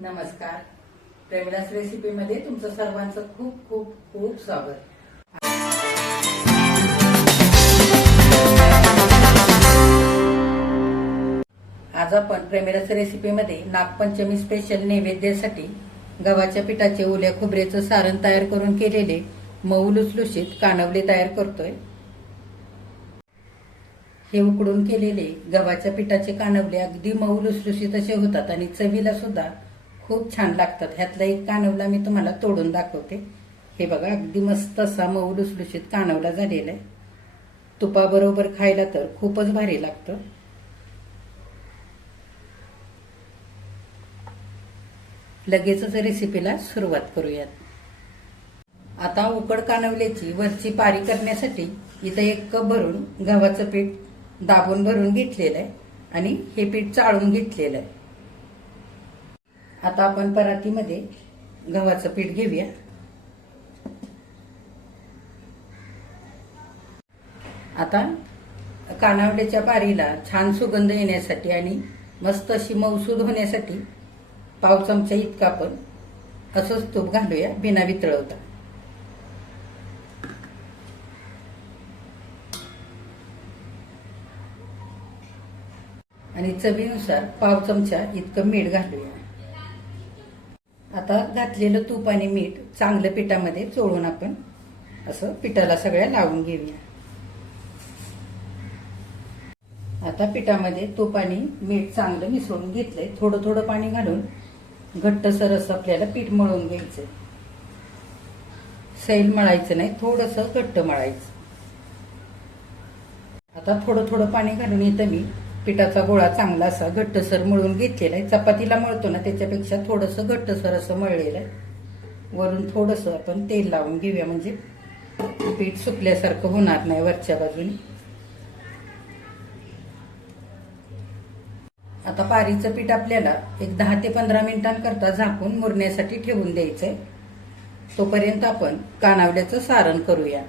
नमस्कार. प्रेमलास रेसिपीमध्ये तुमचं सर्वांचं खूप खूप खूप स्वागत. आज आपण प्रेमलास रेसिपीमध्ये नागपंचमी स्पेशल नैवेद्यासाठी गव्हाच्या पिठाचे ओल्या खोबऱ्याचं सारण तयार करून केलेले मऊ लुसलुशीत कानवले तयार करतोय. हे उकडून केलेले गव्हाच्या पिठाचे कानवले अगदी मऊ लुसलुशीत असे होतात आणि चवीला सुद्धा खूप छान लागतात. ह्यातला एक कानवला मी तुम्हाला तोडून दाखवते. हे बघा, अगदी मस्त असा मऊ लुसलुशीत कानवला झालेला आहे. तुपाबरोबर खायला तर खूपच भारी लागतं. लगेचच रेसिपीला सुरुवात करूयात. आता उकड कानवल्याची वरची पारी करण्यासाठी इथं 1 कप भरून गव्हाचं पीठ दाबून भरून घेतलेलं आहे आणि हे पीठ चाळून घेतलेलं आहे. आता आपण परातीमध्ये गव्हाचं पीठ घेऊया. आता कानवल्याच्या पारीला छान सुगंध येण्यासाठी आणि मस्त अशी मऊसूद होण्यासाठी पाव चमचा इतका आपण असंच तूप घालूया बिना वितळवता. आणि चवीनुसार पाव चमचा इतकं मीठ घालूया. आता घातलेलं तूप आणि मीठ चांगलं पिठामध्ये चोळून आपण असं पिठाला सगळ्या लावून घेऊया. आता पिठामध्ये तूप आणि मीठ चांगलं मिसळून घेतलंय. थोडं थोडं पाणी घालून घट्टसर असं आपल्याला पीठ मळून घ्यायचंय. सैल मळायचं नाही, थोडंसं घट्ट मळायचं. आता थोडं थोडं पाणी घालून इथं मी पिठाचा गोळा चांगला असा घट्टसर मळून घेतलेला आहे. चपातीला मळतो ना त्याच्यापेक्षा थोडंसं घट्टसर असं मळलेलं आहे. वरून थोडंसं आपण तेल लावून घेऊया म्हणजे पीठ सुकल्यासारखं होणार नाही वरच्या बाजूने. आता पारीचं पीठ आपल्याला एक 10 ते 15 मिनिटांकरता झाकून मुरण्यासाठी ठेवून द्यायचंय. तोपर्यंत आपण कानवल्याचं सारण करूया.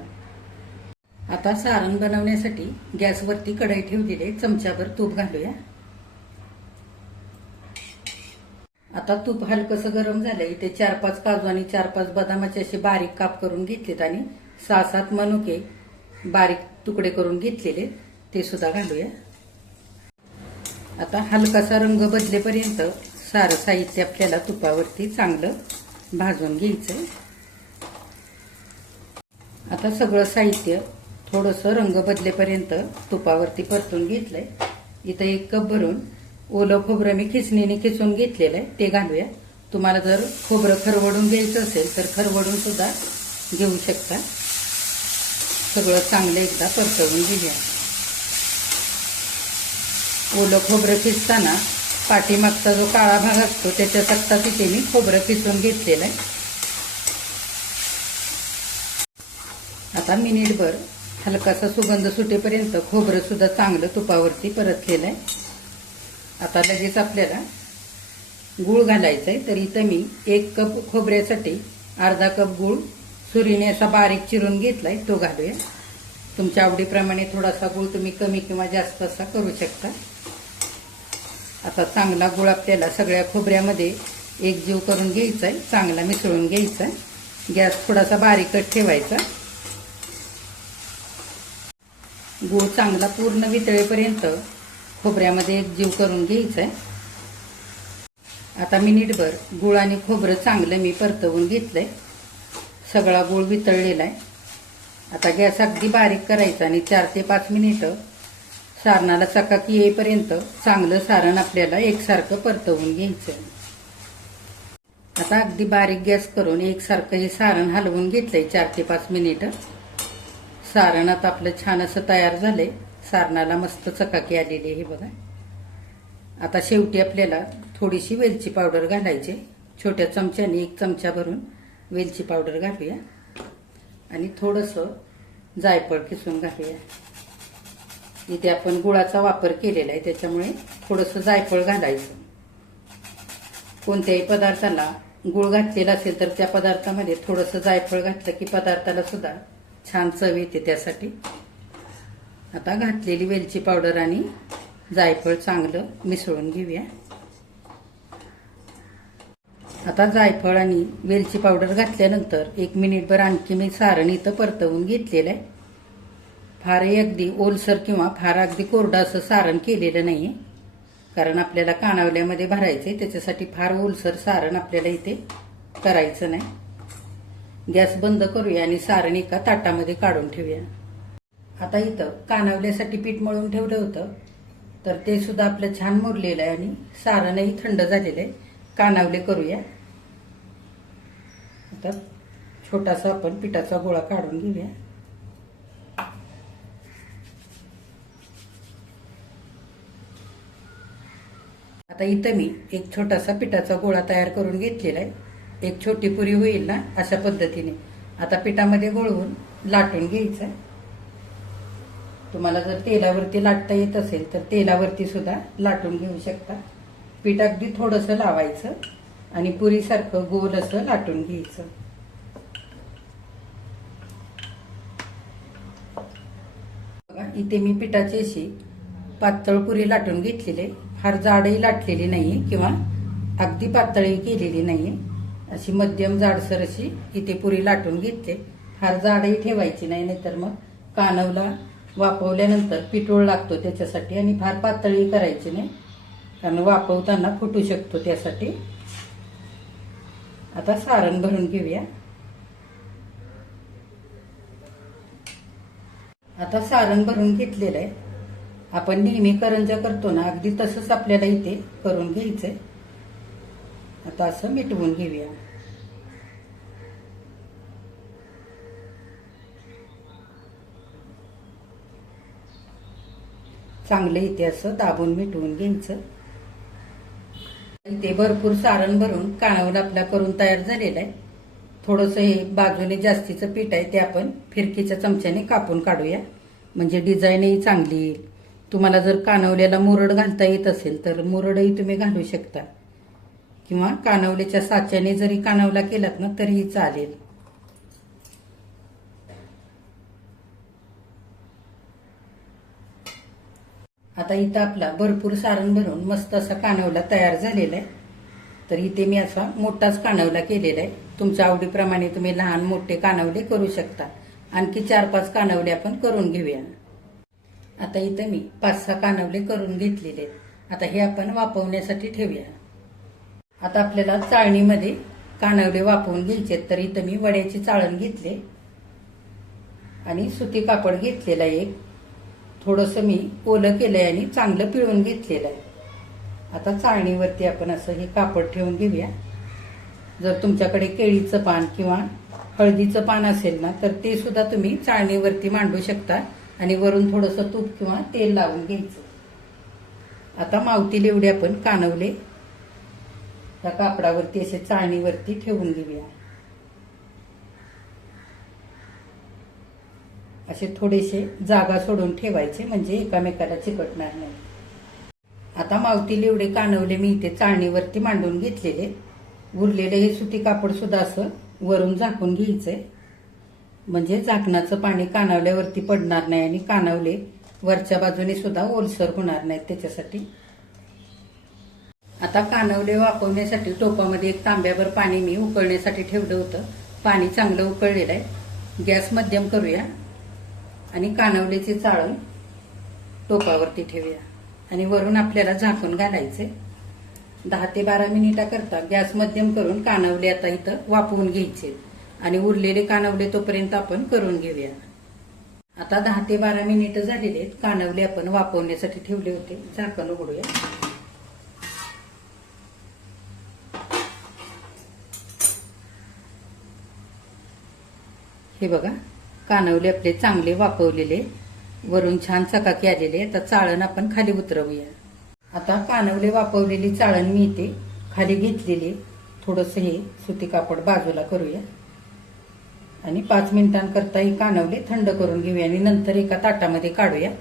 आता सारण बनवण्यासाठी गॅसवरती कढई ठेवलेली, चमचाभर तूप घालूया. आता तूप हलकसं गरम झालंय. इथे 4-5 काजू आणि 4-5 बदामाचे असे बारीक काप करून घेतलेत आणि 6-7 मनुके बारीक तुकडे करून घेतलेले ते सुद्धा घालूया. आता हलकासा रंग बदलेपर्यंत सारं साहित्य आपल्याला तुपावरती चांगलं भाजून घ्यायचंय. आता सगळं साहित्य थोडंसं रंग बदलेपर्यंत तुपावरती परतून घेतलंय. इथं 1 कप भरून ओलं खोबरं मी खिसणीने खिसून घेतलेलं आहे ते घालूया. तुम्हाला जर खोबरं खरवडून घ्यायचं असेल तर खरवडून सुद्धा घेऊ शकता. सगळं चांगलं एकदा परतवून घेऊया. ओलं खोबरं खिसताना पाठीमागचा जो काळा भाग असतो त्याच्या सकता तिथे मी खोबरं खिसून घेतलेलं आहे. आता मिनिटभर हलकासा सुगंध सुटेपर्यंत खोबरं सुद्धा चांगलं तुपावरती परतलेलं आहे. आता लगेच आपल्याला गूळ घालायचा आहे. तर इथं मी 1 कप खोबऱ्यासाठी अर्धा कप गूळ सुरीने असा बारीक चिरून घेतलाय तो घालूया. तुमच्या आवडीप्रमाणे थोडासा गूळ तुम्ही कमी किंवा जास्त असा करू शकता. आता चांगला गूळ आपल्याला सगळ्या खोबऱ्यामध्ये एकजीव करून घ्यायचा आहे, चांगला मिसळून घ्यायचा आहे. गॅस थोडासा बारीकच ठेवायचा. गूळ चांगला पूर्ण वितळेपर्यंत खोबऱ्यामध्ये एकजीव करून घ्यायचा आहे. आता मिनिटभर गूळ आणि खोबरं चांगलं मी परतवून घेतलंय. सगळा गूळ वितळलेला आहे. आता गॅस अगदी बारीक करायचा आणि 4 ते 5 मिनिटं सारणाला चकाकी येईपर्यंत चांगलं सारण आपल्याला एकसारखं परतवून घ्यायचं. आता अगदी बारीक गॅस करून एकसारखं हे सारण हलवून घेतलंय 4 ते 5 मिनिटं. सारण आता आपलं छान असं तयार झालंय. सारणाला मस्त चकाकी आलेली आहे बघा. आता शेवटी आपल्याला थोडीशी वेलची पावडर घालायची. छोट्या चमच्याने 1 चमचा भरून वेलची पावडर घालूया आणि थोडंसं जायफळ किसून घालूया. इथे आपण गुळाचा वापर केलेला आहे त्याच्यामुळे थोडंसं जायफळ घालायचं. कोणत्याही पदार्थाला गुळ घातलेला असेल तर त्या पदार्थामध्ये थोडंसं जायफळ घातलं की पदार्थाला सुद्धा छान चव येते. त्यासाठी आता घातलेली वेलची पावडर आणि जायफळ चांगलं मिसळून घेऊया. आता जायफळ आणि वेलची पावडर घातल्यानंतर 1 मिनिटभर आणखी मी सारण इथं परतवून घेतलेलं आहे. फारही अगदी ओलसर किंवा फार अगदी कोरडं असं सारण केलेलं नाही आहे, कारण आपल्याला कानावल्यामध्ये भरायचे, त्याच्यासाठी फार ओलसर सारण आपल्याला इथे करायचं नाही. गॅस बंद करूया आणि सारण एका ताटामध्ये काढून ठेवूया. आता इथं कानावल्यासाठी पीठ मळून ठेवलं होतं, तर ते सुद्धा आपलं छान मुरलेलं आहे आणि सारणही थंड झालेलं आहे. कानावले करूया. आता छोटासा आपण पिठाचा गोळा काढून घेऊया. आता इथं मी एक छोटासा पिठाचा गोळा तयार करून घेतलेला आहे. एक छोटी पुरी होईल ना अशा पद्धतीने. आता पिठामध्ये गोळवून लाटून घ्यायचं आहे. तुम्हाला जर तेलावरती लाटता येत असेल तर तेलावरती सुद्धा लाटून घेऊ शकता. पीठ अगदी थोडंसं लावायचं आणि पुरीसारखं गोल असं लाटून घ्यायचं. बघा इथे मी पिठाची अशी पातळ पुरी लाटून घेतलेली आहे. फार जाडही लाटलेली नाहीये किंवा अगदी पातळही केलेली नाहीये. अशी मध्यम जाडसर अशी इथे पुरी लाटून घेतली. फार जाडही ठेवायची नाही, नाहीतर मग कानवला वाफवल्यानंतर पिठोळ लागतो त्याच्यासाठी. आणि फार पातळही करायची नाही, कारण वाफवताना फुटू शकतो त्यासाठी. आता सारण भरून घेऊया. आता सारण भरून घेतलेलं आहे. आपण नेहमी करंजा करतो ना, अगदी तसंच आपल्याला इथे करून घ्यायचंय. आता असं मिटवून घेऊया. चांगलं इथे असं दाबून मिटवून घ्यायचं. इथे भरपूर सारण भरून कानावला आपला करून तयार झालेला आहे. थोडंसं हे बाजूने जास्तीचं पीठ आहे ते आपण फिरकीच्या चमच्याने कापून काढूया, म्हणजे डिझाईनही चांगली येईल. तुम्हाला जर कानवल्याला मुरड घालता येत असेल तर मुरडही तुम्ही घालू शकता, किंवा कानवल्याच्या साच्याने जरी कानवला केलात ना तरीही चालेल. आता इथं आपला भरपूर सारण भरून मस्त असा कानवला तयार झालेला आहे. तर इथे मी असा मोठाच कानवला केलेला आहे. तुमच्या आवडीप्रमाणे तुम्ही लहान मोठे कानवले करू शकता. आणखी 4-5 कानवले आपण करून घेऊया. आता इथं मी 5-6 कानवले करून घेतलेले आहेत. आता हे आपण वाफवण्यासाठी ठेवूया. आता आपल्याला चाळणीमध्ये कानवले वाफवून घ्यायचे, तर इथं मी वड्याची चाळण घेतले आणि सुती कापड घेतलेला एक. थोडंसं मी ओलं केलंय आणि चांगलं पिळून घेतलेलं आहे. आता चाळणीवरती आपण असं हे कापड ठेवून घेऊया. जर तुमच्याकडे केळीचं पान किंवा हळदीचं पान असेल ना तर ते सुद्धा तुम्ही चाळणीवरती मांडू शकता आणि वरून थोडंसं तूप किंवा तेल लावून घ्यायचं. आता मावतील एवढे आपण कानवले त्या कापडावरती असे चाळणीवरती ठेवून घेऊया. असे थोडेसे जागा सोडून ठेवायचे, म्हणजे एकामेकाला चिकटणार नाही. आता मावतील एवढे कानवले मी इथे चाळणीवरती मांडून घेतलेले. उरलेले हे सुती कापड सुद्धा असं वरून झाकून घ्यायचंय, म्हणजे झाकणाचं पाणी कानवल्यावरती पडणार नाही आणि कानवले वरच्या बाजूने सुद्धा ओलसर होणार नाहीत त्याच्यासाठी. आता कानवले वाफवण्यासाठी टोपामध्ये 1 तांब्याभर पाणी मी उकळण्यासाठी ठेवलं होतं. पाणी चांगलं उकळलेलं आहे. गॅस मध्यम करूया आणि कानवलेची चाळण टोपावरती ठेवूया आणि वरून आपल्याला झाकून घालायचे. 10 ते 12 मिनिटाकरता गॅस मध्यम करून कानवले आता इथं वाफवून घ्यायचे आणि उरलेले कानवले तोपर्यंत आपण करून घेऊया. आता 10 ते 12 मिनिटं झालेले आहेत. कानवले आपण वाफवण्यासाठी ठेवले होते. झाकण उघडूया. हे बघा, कानवले आपले चांगले वाफवलेले, वरून छान चकाकी आलेले. आता चाळण आपण खाली उतरवूया. आता कानवले वाफवलेली चाळण मी इथे खाली घेतलेली. थोडंसं हे सुती कापड बाजूला करूया आणि 5 मिनिटांकरता ही कानवले थंड करून घेऊया आणि नंतर एका ताटामध्ये काढूया.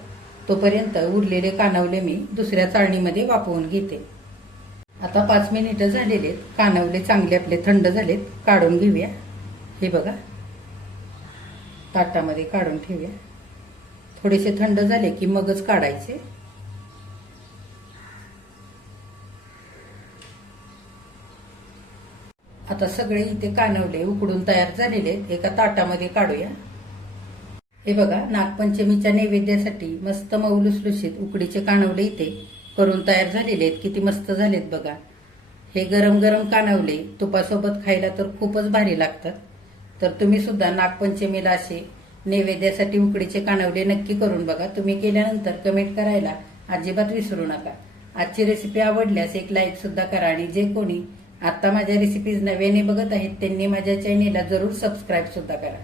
तोपर्यंत उरलेले कानवले मी दुसऱ्या चाळणीमध्ये वाफवून घेते. आता 5 मिनिटं झालेले, कानवले चांगले आपले थंड झालेत. काढून घेऊया. हे बघा, ताटामध्ये काढून ठेवूया. थोडेसे थंड झाले की मगच काढायचे. आता सगळे इथे कानवले उकडून तयार झालेले आहेत. एका ताटामध्ये काढूया. हे बघा, नागपंचमीच्या नैवेद्यासाठी मस्त मऊ लुसलुशीत उकडीचे कानवले इथे करून तयार झालेले आहेत. किती मस्त झालेत बघा. हे गरम गरम कानवले तुपासोबत खायला तर खूपच भारी लागतात. तर तुम्ही सुद्धा नागपंचमीला असे नैवेद्यासाठी उकडीचे कानवले नक्की करून बघा. तुम्ही केल्यानंतर कमेंट करायला अजिबात विसरू नका. आजची रेसिपी आवडल्यास एक लाईक सुद्धा करा आणि जे कोणी आता माझ्या रेसिपीज नव्याने बघत आहेत त्यांनी माझ्या चॅनेलला जरूर सबस्क्राईब सुद्धा करा.